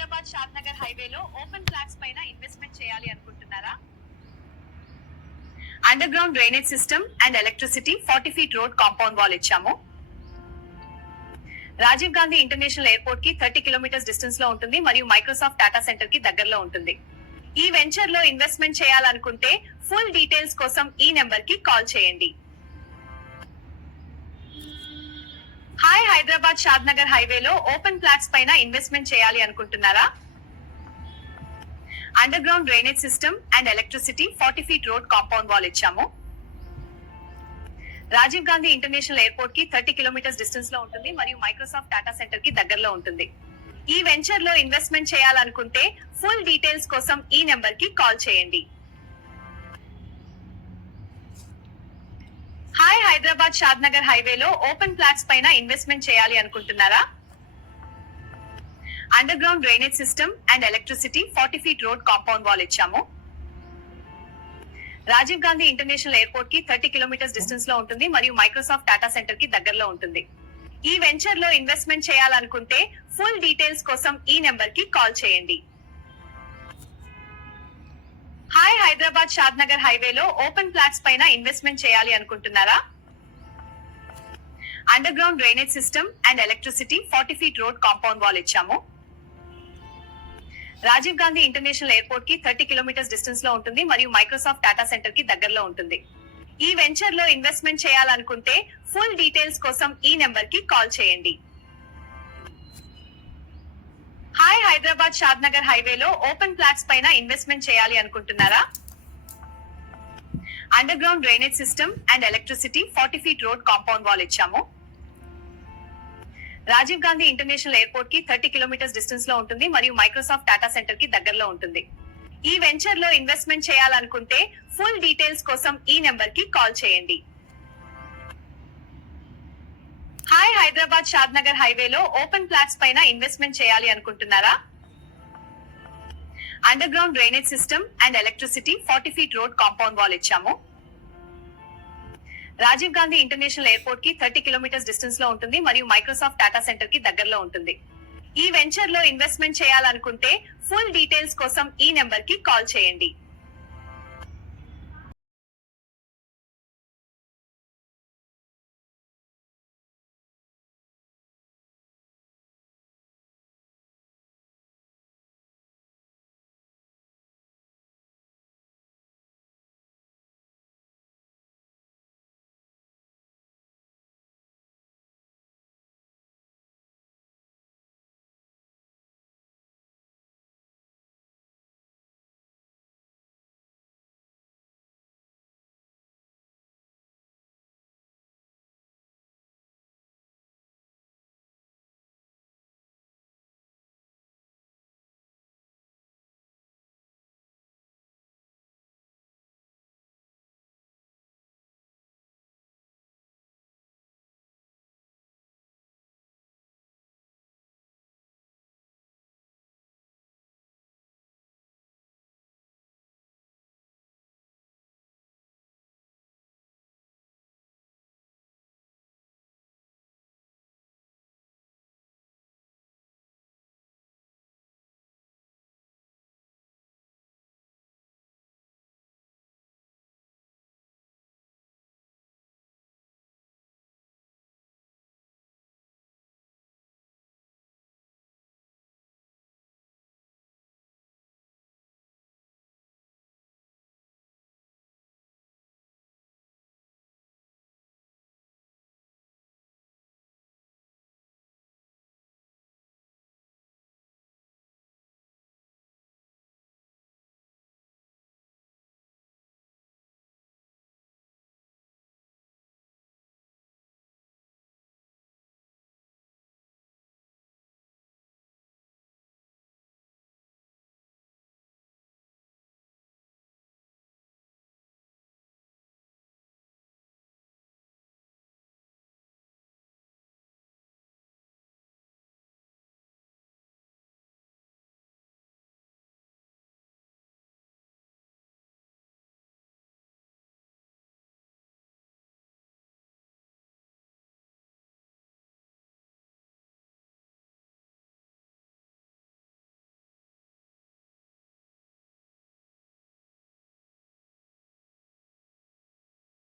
హైదరాబాద్ షాద్నగర్ హైవేలో open flats పైన investment చేయాలి అనుకుంటున్నారా? Under ground drainage system and electricity 40 feet road compound wall ఇచ్చాము. రాజీవ్ గాంధీ ఇంటర్నేషనల్ ఎయిర్పోర్ట్ కి 30 కిలోమీటర్స్ డిస్టెన్స్ లో ఉంటుంది మరియు మైక్రోసాఫ్ట్ డాటా సెంటర్ కి దగ్గరలో ఉంటుంది. ఈ వెంచర్ లో ఇన్వెస్ట్మెంట్ చేయాలనుకుంటే ఫుల్ డీటెయిల్స్ కోసం ఈ నెంబర్ కి కాల్ చేయండి. హాయ్, హైదరాబాద్ షాద్నగర్ హైవేలో ఓపెన్ ఫ్లాట్స్ పైన ఇన్వెస్ట్మెంట్ చేయాలి అనుకుంటున్నారా? Under ground drainage system and electricity 40 feet road compound wall ఇచ్చాము. రాజీవ్ గాంధీ ఇంటర్నేషనల్ ఎయిర్పోర్ట్ కి 30 కిలోమీటర్స్ డిస్టెన్స్ లో ఉంటుంది మరియు మైక్రోసాఫ్ట్ డాటా సెంటర్ కి దగ్గరలో ఉంటుంది. ఈ వెంచర్ లో ఇన్వెస్ట్మెంట్ చేయాలనుకుంటే ఫుల్ డీటెయిల్స్ కోసం ఈ నెంబర్ కి కాల్ చేయండి. హాయ్, హైదరాబాద్ షాద్నగర్ హైవేలో ఓపెన్ ఫ్లాట్స్ పైన ఇన్వెస్ట్మెంట్ చేయాలి అనుకుంటున్నారా? Under ground drainage system and electricity 40 feet road compound wall ఇచ్చాము. రాజీవ్ గాంధీ ఇంటర్నేషనల్ ఎయిర్పోర్ట్ కి 30 కిలోమీటర్స్ డిస్టెన్స్ లో ఉంటుంది మరియు మైక్రోసాఫ్ట్ డాటా సెంటర్ కి దగ్గరలో ఉంటుంది. ఈ వెంచర్ లో ఇన్వెస్ట్మెంట్ చేయాలనుకుంటే ఫుల్ డీటెయిల్స్ కోసం ఈ నెంబర్ కి కాల్ చేయండి. హాయ్, హైదరాబాద్ షాద్నగర్ హైవేలో ఓపెన్ ఫ్లాట్స్ పైన ఇన్వెస్ట్మెంట్ చేయాలి అనుకుంటున్నారా? Under ground drainage system and electricity 40 feet road compound wall ఇచ్చాము. రాజీవ్ గాంధీ ఇంటర్నేషనల్ ఎయిర్పోర్ట్ కి 30 కిలోమీటర్స్ డిస్టెన్స్ లో ఉంటుంది మరియు మైక్రోసాఫ్ట్ డాటా సెంటర్ కి దగ్గరలో ఉంటుంది. ఈ వెంచర్ లో ఇన్వెస్ట్మెంట్ చేయాలనుకుంటే ఫుల్ డీటెయిల్స్ కోసం ఈ నెంబర్ కి కాల్ చేయండి. హాయ్, హైదరాబాద్ షాద్నగర్ హైవేలో ఓపెన్ ఫ్లాట్స్ పైన ఇన్వెస్ట్మెంట్ చేయాలి అనుకుంటున్నారా? Under ground drainage system and electricity 40 feet road compound wall ఇచ్చాము. రాజీవ్ గాంధీ ఇంటర్నేషనల్ ఎయిర్పోర్ట్ కి 30 కిలోమీటర్స్ డిస్టెన్స్ లో ఉంటుంది మరియు మైక్రోసాఫ్ట్ డాటా సెంటర్ కి దగ్గరలో ఉంటుంది. ఈ వెంచర్ లో ఇన్వెస్ట్మెంట్ చేయాలనుకుంటే ఫుల్ డీటెయిల్స్ కోసం ఈ నెంబర్ కి కాల్ చేయండి. హాయ్, హైదరాబాద్ షాద్నగర్ హైవేలో ఓపెన్ ఫ్లాట్స్ పైన ఇన్వెస్ట్మెంట్ చేయాలి అనుకుంటున్నారా? Under ground drainage system and electricity 40 feet road compound wall ఇచ్చాము. రాజీవ్ గాంధీ ఇంటర్నేషనల్ ఎయిర్పోర్ట్ కి 30 కిలోమీటర్స్ డిస్టెన్స్ లో ఉంటుంది మరియు మైక్రోసాఫ్ట్ డాటా సెంటర్ కి దగ్గరలో ఉంటుంది. ఈ వెంచర్ లో ఇన్వెస్ట్మెంట్ చేయాలనుకుంటే ఫుల్ డీటెయిల్స్ కోసం ఈ నెంబర్ కి కాల్ చేయండి.